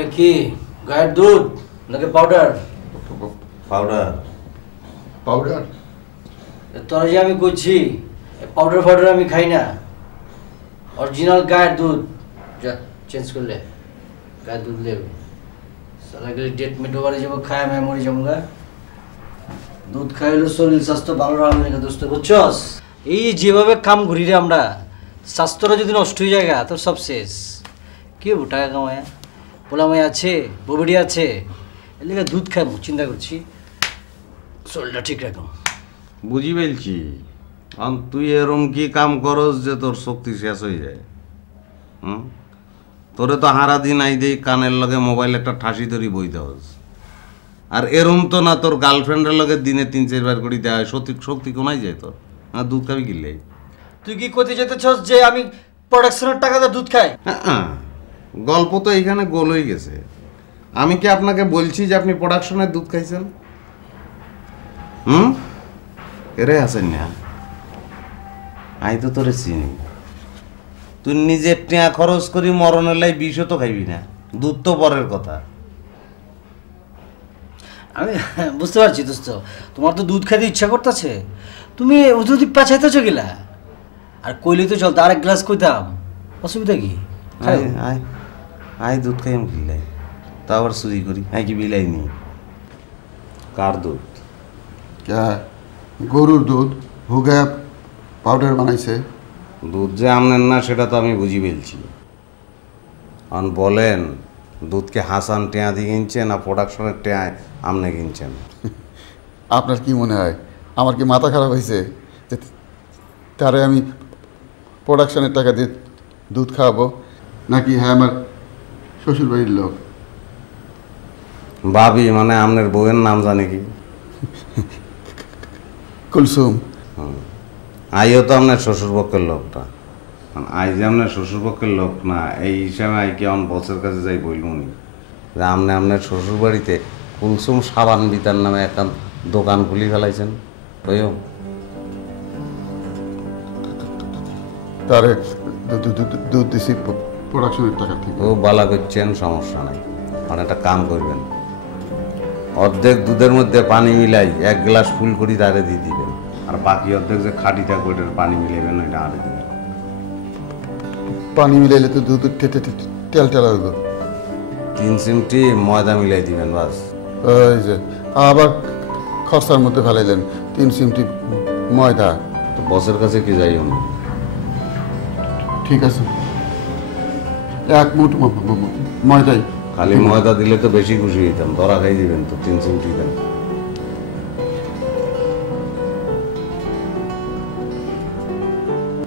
এ কি গায়ের দুধ নাকি পাউডার? পাউডার। পাউডার? তোরা যে আমি করছি পাউডার ফাউডার আমি খাই না, অরিজিনাল গায়ের দুধ। যা চেঞ্জ করলে গায়ের দুধ লেবে সালা গেলে ডেট মেটো বাড়ি যাবো, খায় আমি মরে যাবো গা। দুধ খাইলে শরীর স্বাস্থ্য ভালো রাখবে না দোস্ত, বুঝছস? এই যেভাবে কাম ঘুরি রে আমরা, স্বাস্থ্যটা যদি নষ্ট হয়ে যায় তোর সব শেষ। কি হবো টাকা কামায়, পোলামাই আছে, ববিডি আছে, এর লিগে দুধ খাবো চিন্তা করছি, শরীরটা ঠিক রাখো। বুঝি পেলছি। তুই এরম কি কাম করস যে তোর শক্তি শেষ হয়ে যায়? তোরে তো হারা দিন আই দেই কানের লগে মোবাইল একটা ঠাসি ধরি বইতে হস। আর এরম তো না তোর গার্লফ্রেন্ডের লগে দিনে 3-4 বার করে দেওয়া হয়। শক্তি কোনায় যায় তোর? দুধ খাবি কিনলে? তুই কি করতে যেতেছস যে আমি প্রোডাকশনের টাকাতে দুধ খাই? গল্প তো এইখানে গোল হয়ে গেছে। আমি কি আপনাকে বলছি যে আপনি প্রোডাকশনের দুধ খাইছেন? এরে আছেন না, আই তো তোরে চিনি। তুই নিজের টেয়া খরচ করি মরণের লাই বিষও তো খাইবি না, দুধ তো পরের কথা। আমি বুঝতে পারছি দোস্ত, তোমার তো দুধ খাইতে ইচ্ছা করতেছে, তুমি উদুদি পাছাইতেছ গেলা। আর কইলি তো চল, আরেক গ্লাস কইতাম, অসুবিধা কি? আই দুধ খাই আমি কিনলাই, তা আবার চুরি করি? আই কি বিলাই নি? কার দুধ? গরুর দুধ হুগা পাউডার বানাইছে। দুধ যে আমনেন না সেটা তো আমি বুঝি ফেলছি। বলেন, দুধকে হাসান টেয়া দিয়ে কিনছেন না প্রোডাকশনের টেয়ায় আমনে কিনছেন? আপনার কি মনে হয় আমার কি মাথা খারাপ হয়েছে যে তারে আমি প্রোডাকশনের টাকা দিয়ে দুধ খাওয়াবো? নাকি হ্যাঁ আমার শ্বশুরবাড়ির লোক? ভাবি মানে আমনের বউয়ের নাম জানে কি? কুলসুম। আইও তো আপনার শ্বশুরপক্ষের লোকটা। আই যে আপনার শ্বশুরপক্ষের লোক না, এই হিসাবে আই কি আমার বসের কাছে যাই বললুনি যে আপনার শ্বশুর বাড়িতে কুলসুম সাবান বিতার নামে একটা দোকান খুলি ফেলাইছেন। ওইও তারে দুধ দিছি প্রোডাকশনের টাকা থেকে। ও বালা করছেন, সমস্যা নাই। মানে একটা কাম করবেন, অর্ধেক দুধের মধ্যে পানি মিলাই 1 গ্লাস ফুল করি তারে দিয়ে দিবেন, আর বাকি অর্ধেক যে খাঁটি থাকবে ওটার পানি মিলাইবেন, ওইটা আরে দিবেন। পানি মিলাইলে তো দুধ তেল টেলা হইব। 3 চিমটি ময়দা মিলাই দিবেন বাস। ওই যে আবার খরচার মধ্যে ফেলাইলেন 3 চিমটি ময়দা। তো বসের কাছে কি যাই আমি? ঠিক আছে, 1 মুঠ ময়দাই। খালি ময়দা দিলে তো বেশি খুশি হইতাম, ধরা খাই দিবেন তো 3 চিমটি দেন।